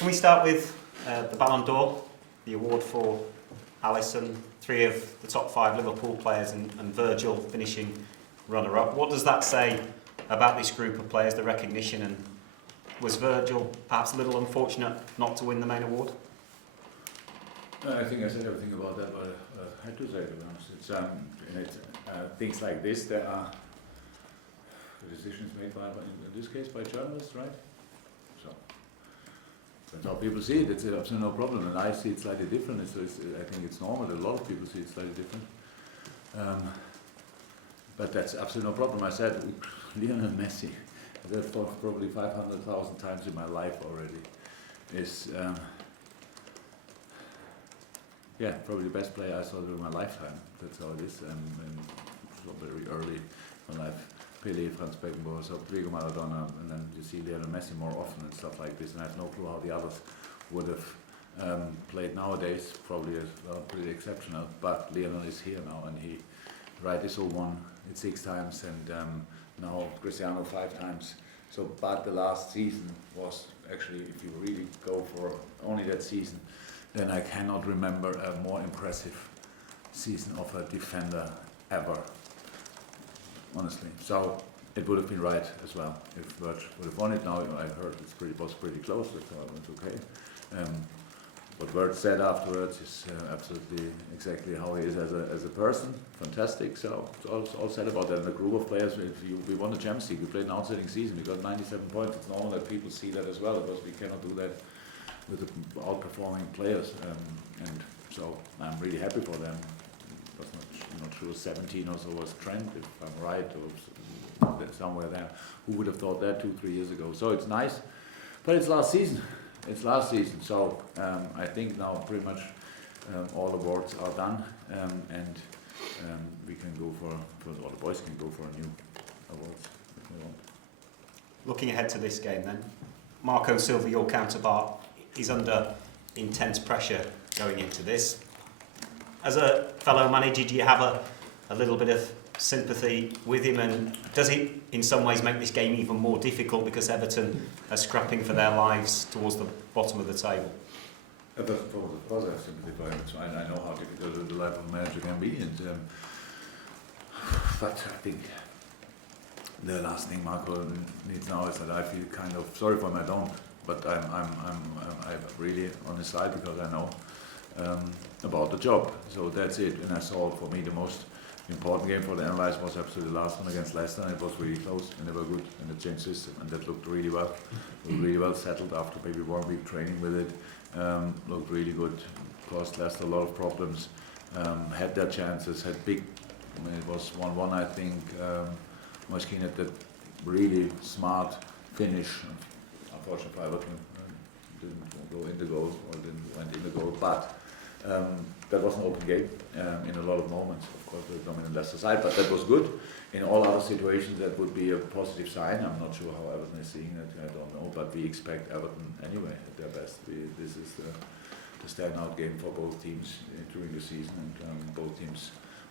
Can we start with the Ballon d'Or, the award for Alisson, 3 of the top 5 Liverpool players and Virgil finishing runner-up. What does that say about this group of players, the recognition, and was Virgil perhaps a little unfortunate not to win the main award? I think I said everything about that, but I had to say, to be honest. It's things like this, there are the decisions made by, in this case, by journalists, right? So that's how people see it. It's absolutely no problem, and I see it slightly different. I think it's normal that a lot of people see it slightly different. But that's absolutely no problem. I said Lionel Messi, I said for probably 500,000 times in my life already, is yeah, probably the best player I saw during my lifetime. That's how it is. And so very early in life, Pelé, Franz Beckenbauer, so Diego Maradona, and then you see Lionel Messi more often and stuff like this. And I have no clue how the others would have played nowadays. Probably pretty exceptional. But Lionel is here now, and he is all won it 6 times, and now Cristiano 5 times. So, but the last season was actually, if you really go for only that season, then I cannot remember a more impressive season of a defender ever, honestly. So it would have been right as well if Virgil would have won it. Now I heard was pretty close, so it's okay. What Virgil said afterwards is absolutely exactly how he is as a person. Fantastic. So it's all said about that. And the group of players, we won the Champions League. We played an outstanding season. We got 97 points. It's normal that people see that as well, because we cannot do that with the outperforming players, and so I'm really happy for them. I'm not sure 17 or so was Trent, if I'm right, or somewhere there. Who would have thought that 2-3 years ago? So it's nice, but it's last season. It's last season, so I think now pretty much all awards are done, and we can go for all the boys can go for a new awards if they want. Looking ahead to this game then, Marco Silva, your counterpart, is under intense pressure going into this. As a fellow manager, do you have a little bit of sympathy with him, and does it in some ways make this game even more difficult because Everton are scrapping for their lives towards the bottom of the table? Of course I have sympathy for him. I know how difficult the life of a manager can be, and but I think the last thing Marco needs now is that I feel kind of sorry for him. I don't. But I'm really on his side because I know about the job. So that's it. And I saw, for me, the most important game for the analyze was absolutely the last one against Leicester. And it was really close, and they were good, and they changed system, and that looked really well. Really well settled after maybe 1 week training with it. Looked really good. Caused Leicester a lot of problems. Had their chances. Had big. I mean, it was 1-1, I think. Moiskin had that really smart finish. Unfortunately, Everton didn't go in the goal, or went in the goal, but that was an open game in a lot of moments. Of course, the dominant Leicester side, but that was good. In all other situations, that would be a positive sign. I'm not sure how Everton is seeing it, I don't know, but we expect Everton anyway at their best. This is the standout game for both teams during the season, and both teams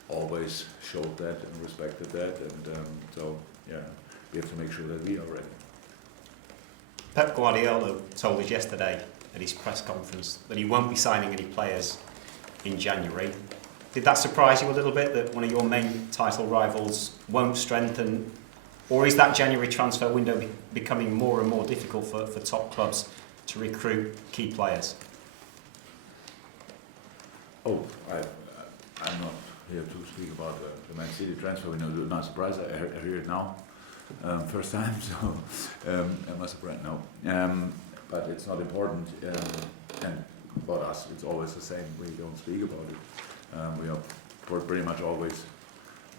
always showed that and respected that, and so yeah, we have to make sure that we are ready. Pep Guardiola told us yesterday at his press conference that he won't be signing any players in January. Did that surprise you a little bit, that one of your main title rivals won't strengthen, or is that January transfer window becoming more and more difficult for top clubs to recruit key players? Oh, I'm not here to speak about the Man City transfer window. Not surprised, I hear it now. First time, so am I surprised? No. But it's not important, and about us, it's always the same. We don't speak about it. We are pretty much always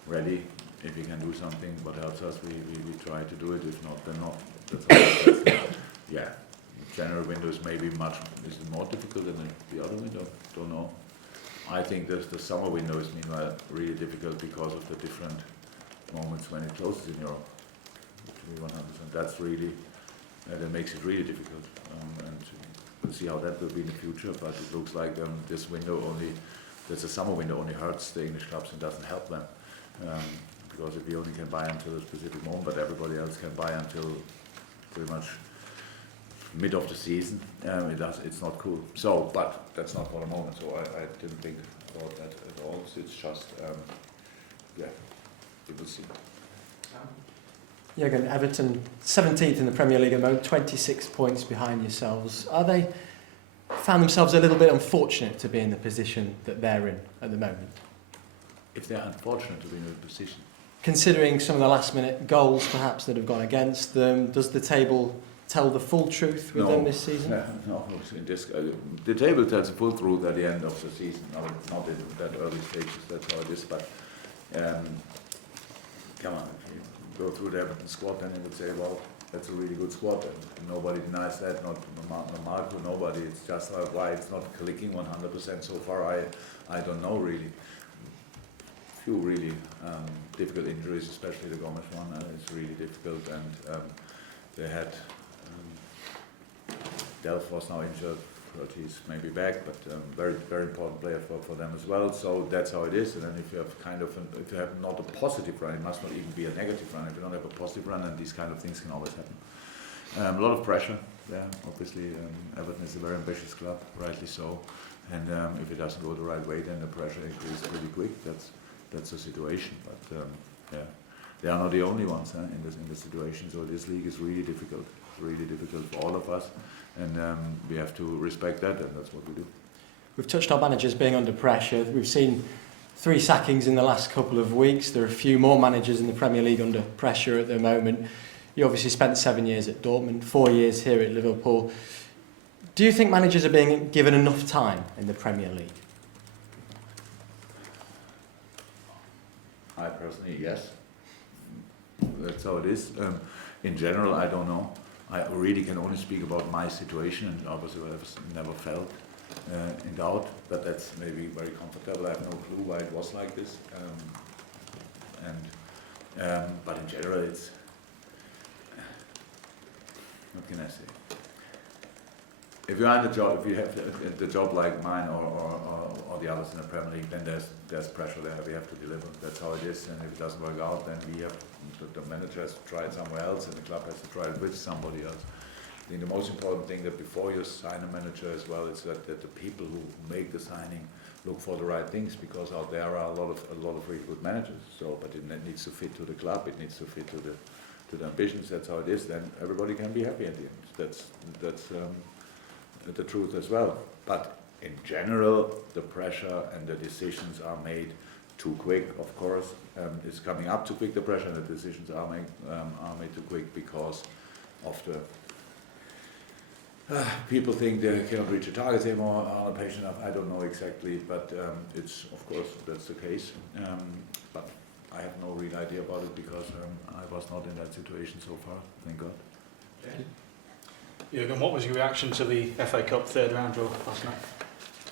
ready. If we can do something what helps us, we try to do it. If not, then not. That's yeah. January window is maybe is more difficult than the other window. Don't know. I think the summer window is meanwhile really difficult because of the different moments when it closes in Europe. To be 100%, that's really that makes it really difficult, and we'll see how that will be in the future. But it looks like this window the summer window only hurts the English clubs and doesn't help them, because if we only can buy until a specific moment, but everybody else can buy until pretty much mid of the season, it's not cool. So, but that's not for the moment. So I didn't think about that at all. It's just, yeah, we will see. Jurgen, Everton 17th in the Premier League at the moment, 26 points behind yourselves. Are they found themselves a little bit unfortunate to be in the position that they're in at the moment? If they're unfortunate to be in a position. Considering some of the last-minute goals perhaps that have gone against them, does the table tell the full truth with them this season? No. In this, the table tells the full truth at the end of the season. No, not in that early stages. That's how it is. But come on, if you go through the Everton squad, then you would say, well, that's a really good squad, and nobody denies that. Not Marco, nobody. It's just why it's not clicking 100% so far. I don't know really. Few really difficult injuries, especially the Gomes one. It's really difficult, and they had Delph was now injured, but he's maybe back, but very important player for them as well. So that's how it is. And then if you have if you have not a positive run, it must not even be a negative run. If you don't have a positive run, then these kind of things can always happen. A lot of pressure there, obviously. Everton is a very ambitious club, rightly so. And if it doesn't go the right way, then the pressure increases pretty quick. That's the situation, but yeah, they are not the only ones in this situation. So this league is really difficult for all of us, and we have to respect that, and that's what we do. We've touched on managers being under pressure. We've seen 3 sackings in the last couple of weeks. There are a few more managers in the Premier League under pressure at the moment. You obviously spent 7 years at Dortmund, 4 years here at Liverpool. Do you think managers are being given enough time in the Premier League? I personally, yes. That's how it is. In general, I don't know. I really can only speak about my situation, and obviously I've never felt in doubt, but that's maybe very comfortable. I have no clue why it was like this. But in general, it's, what can I say? If you are in the job, if you have the job like mine or the others in the Premier League, then there's pressure there. We have to deliver. That's how it is. And if it doesn't work out, then the manager has to try it somewhere else, and the club has to try it with somebody else. I think the most important thing that before you sign a manager as well is that the people who make the signing look for the right things, because out there are a lot of really good managers. So, but it needs to fit to the club. It needs to fit to the ambitions. That's how it is. Then everybody can be happy at the end. That's the truth as well. But in general, the pressure and the decisions are made too quick, of course. It's coming up too quick, the pressure, and the decisions are made too quick because of the people think they cannot reach the targets anymore, are patient enough. I don't know exactly, but it's, of course, that's the case. But I have no real idea about it because I was not in that situation so far, thank God. Jurgen, what was your reaction to the FA Cup third round draw last night?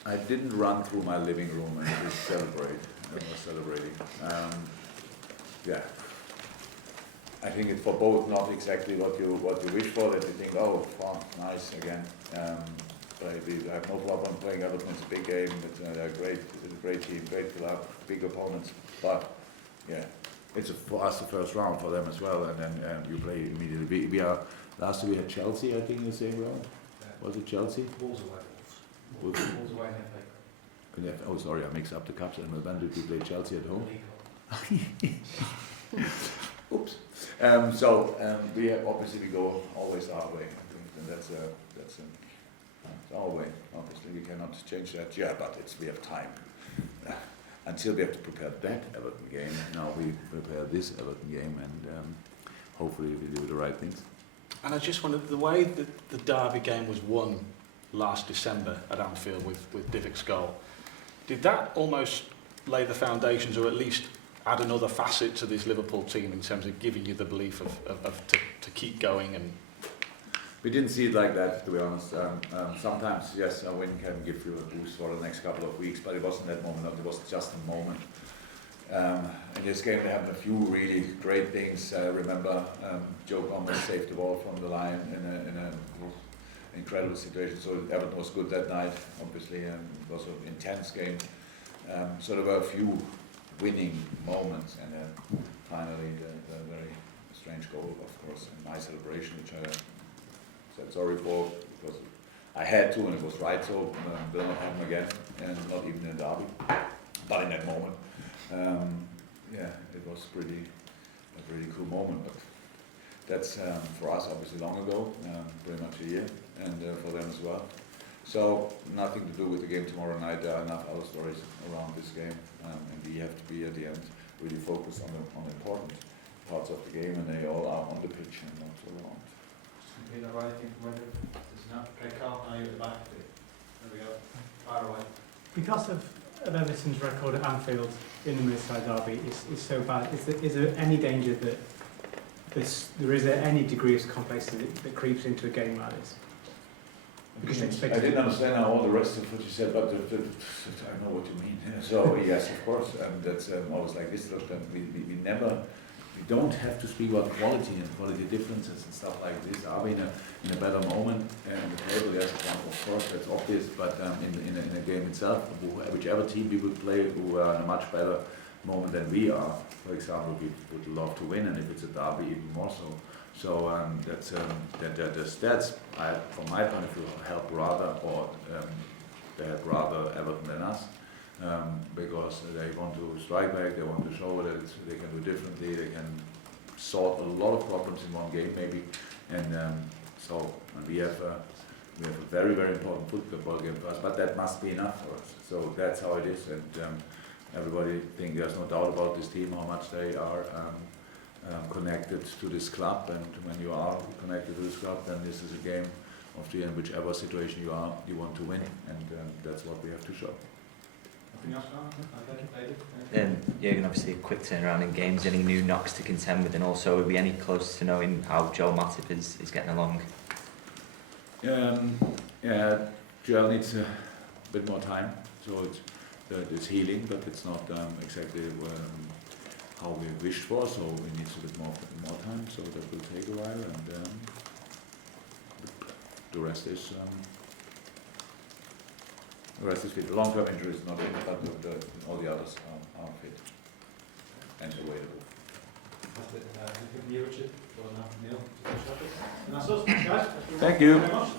I didn't run through my living room and just celebrate. I was celebrating. Yeah, I think it's for both not exactly what you wish for. That you think, oh, wow, nice again. But I have no problem playing Everton. It's a big game. They're it's a great team, great club, big opponents. But yeah, it's for us the first round, for them as well. And then you play immediately. We are. Last year we had Chelsea, I think, in the same round. Was it Chelsea? Wolves away in FA. Oh, sorry, I mixed up the cups. And when did we play Chelsea at home? Oops. We have, obviously we go always our way. I think, and that's our way. Obviously we cannot change that. Yeah, but we have time. Until we have to prepare that Everton game. Now we prepare this Everton game, and hopefully we do the right things. And I just wondered, the way that the derby game was won last December at Anfield with Divic's goal, did that almost lay the foundations, or at least add another facet to this Liverpool team in terms of giving you the belief to keep going? And we didn't see it like that, to be honest. Sometimes, yes, a win can give you a boost for the next couple of weeks, but it wasn't that moment. It was just a moment. In this game, they happened a few really great things. Remember, Joe Gomez saved the ball from the line in an incredible situation. So Everton was good that night, obviously, and it was an intense game. So there were a few winning moments, and then finally the very strange goal, of course, and my celebration, which I said sorry for, because I had to and it was right, so will not happen again, and not even in derby. But in that moment, it was a pretty cool moment. But that's for us obviously long ago, pretty much a year, and for them as well. So nothing to do with the game tomorrow night. There are enough other stories around this game, and we have to be at the end really focused on the important parts of the game, and they all are on the pitch and not around. Something that I think whether it's not. Okay, Carl, now you're at the back. There we go. Far away. Because of Everton's record at Anfield in the Merseyside derby is so bad, is there any danger that there is any degree of complacency that creeps into a game like this? Because I didn't understand all the rest of what you said, but I know what you mean. So yes, of course, that's always like this. Look, we don't have to speak about quality and quality differences and stuff like this. Are we in a better moment on the table? Yes, of course, that's obvious. But in a game itself, whichever team we would play, who are in a much better moment than we are, for example, we would love to win, and if it's a derby, even more so. So that's the stats, from my point of view, help rather, or they help rather Everton than us, because they want to strike back, they want to show that they can do differently, they can solve a lot of problems in one game maybe, and we have a very, very important football game for us, but that must be enough for us. So that's how it is, and everybody think there's no doubt about this team, how much they are connected to this club, and when you are connected to this club, then this is a game of the end, whichever situation you are, you want to win, and that's what we have to show. Anything else, Carl? Jurgen, obviously a quick turnaround in games, any new knocks to contend with, and also are we any close to knowing how Joel Matip is getting along? Joel needs a bit more time, so it's healing, but it's not exactly how we wished for, so we need a bit more time, so that will take a while, and the rest is fit. Long-term injuries not in, but all the others are fit and available. Anything from you, Richard? Well, Neil, to finish up with? And that's us, guys. Thank you. Very much.